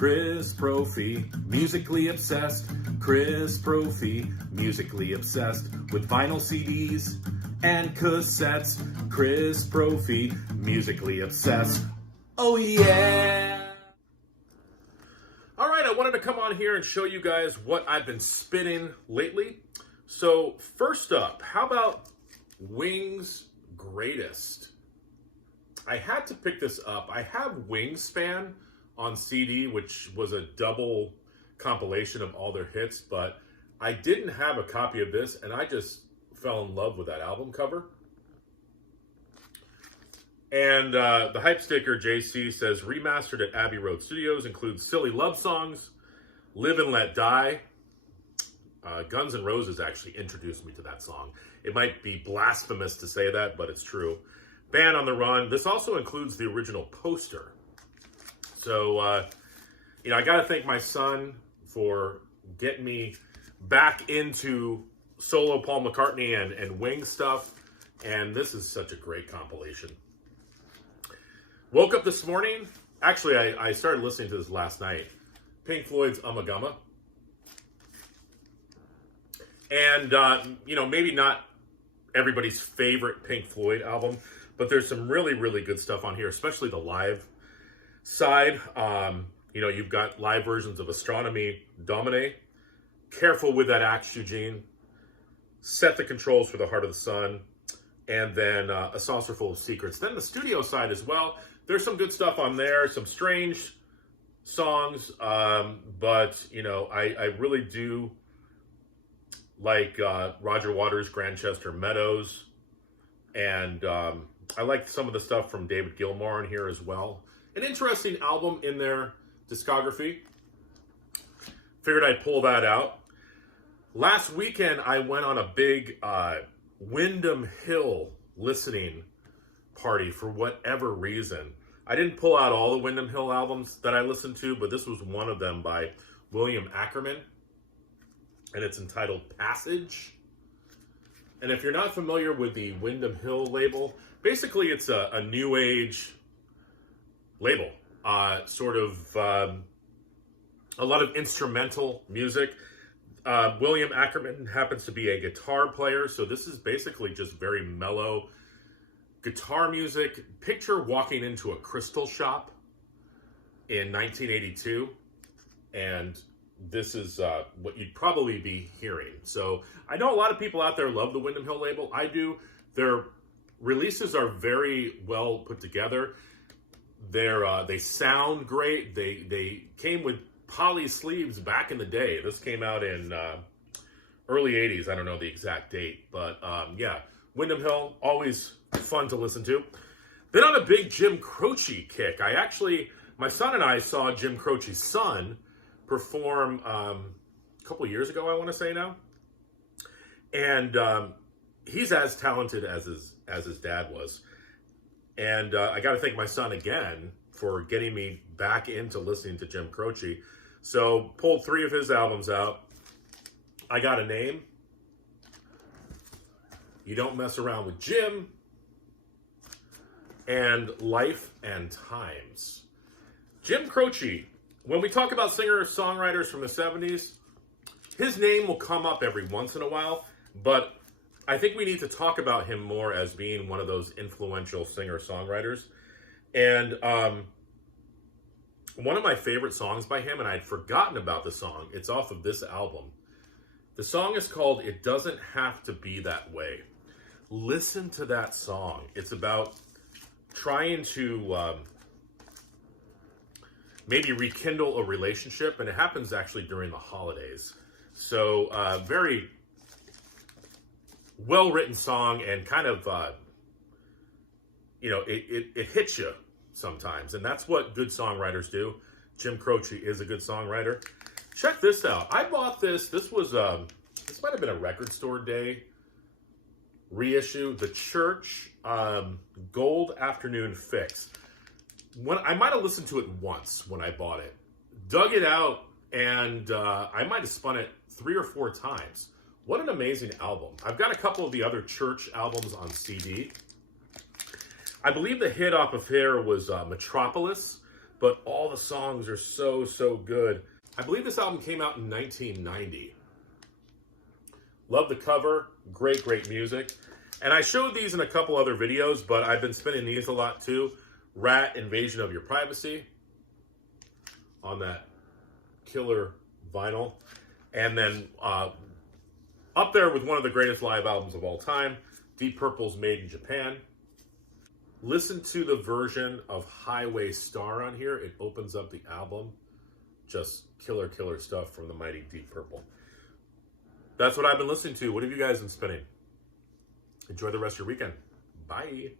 Chris Brophy, musically obsessed. Chris Brophy, musically obsessed with vinyl CDs and cassettes. Chris Brophy, musically obsessed. Oh yeah! All right, I wanted to come on here and show you guys what I've been spinning lately. So first up, how about Wings Greatest? I had to pick this up. I have Wingspan on CD, which was a double compilation of all their hits, but I didn't have a copy of this, and I just fell in love with that album cover. And the hype sticker, JC, says, remastered at Abbey Road Studios, includes Silly Love Songs, Live and Let Die. Guns N' Roses actually introduced me to that song. It might be blasphemous to say that, but it's true. Band on the Run. This also includes the original poster. So, I got to thank my son for getting me back into solo Paul McCartney and Wings stuff. And this is such a great compilation. Woke up this morning. Actually, I started listening to this last night. Pink Floyd's Ummagumma. And, maybe not everybody's favorite Pink Floyd album, but there's some really, really good stuff on here, especially the live side. You've got live versions of Astronomy Domine, Careful with That Axe, Eugene, Set the Controls for the Heart of the Sun, and then A Saucer Full of Secrets. Then the studio side as well. There's some good stuff on there, some strange songs, but I really do like Roger Waters' Grantchester Meadows, and I like some of the stuff from David Gilmour in here as well. An interesting album in their discography. Figured I'd pull that out. Last weekend, I went on a big Windham Hill listening party for whatever reason. I didn't pull out all the Windham Hill albums that I listened to, but this was one of them by William Ackerman, and it's entitled Passage. And if you're not familiar with the Windham Hill label, basically it's a new age label, a lot of instrumental music. William Ackerman happens to be a guitar player, so this is basically just very mellow guitar music. Picture walking into a crystal shop in 1982, and this is what you'd probably be hearing. So I know a lot of people out there love the Windham Hill label. I do. Their releases are very well put together. They sound great. They came with poly sleeves back in the day. This came out in early 80s. I don't know the exact date, but Windham Hill, always fun to listen to. Then on a big Jim Croce kick, my son and I saw Jim Croce's son perform a couple years ago, I want to say now. And he's as talented as his dad was. And I got to thank my son again for getting me back into listening to Jim Croce. So pulled 3 of his albums out. I Got a Name, You Don't Mess Around with Jim, and Life and Times. Jim Croce, when we talk about singer-songwriters from the 70s, his name will come up every once in a while, but I think we need to talk about him more as being one of those influential singer-songwriters. And one of my favorite songs by him, and I'd forgotten about the song, it's off of this album. The song is called It Doesn't Have to Be That Way. Listen to that song. It's about trying to maybe rekindle a relationship, and it happens actually during the holidays. So very well-written song, and kind of, it hits you sometimes, and that's what good songwriters do. Jim Croce is a good songwriter. Check this out. I bought this. This was, this might have been a Record Store Day reissue. The Church Gold Afternoon Fix. I might have listened to it once when I bought it. Dug it out, and I might have spun it 3 or 4 times. What an amazing album. I've got a couple of the other Church albums on CD. I believe the hit off of here was Metropolis. but all the songs are so, so good. I believe this album came out in 1990. Love the cover, great, great music. And I showed these in a couple other videos, but I've been spinning these a lot too. Rat, Invasion of Your Privacy, on that killer vinyl. And then up there with one of the greatest live albums of all time, Deep Purple's Made in Japan. Listen to the version of Highway Star on here. It opens up the album. Just killer, killer stuff from the mighty Deep Purple. That's what I've been listening to. What have you guys been spinning? Enjoy the rest of your weekend. Bye.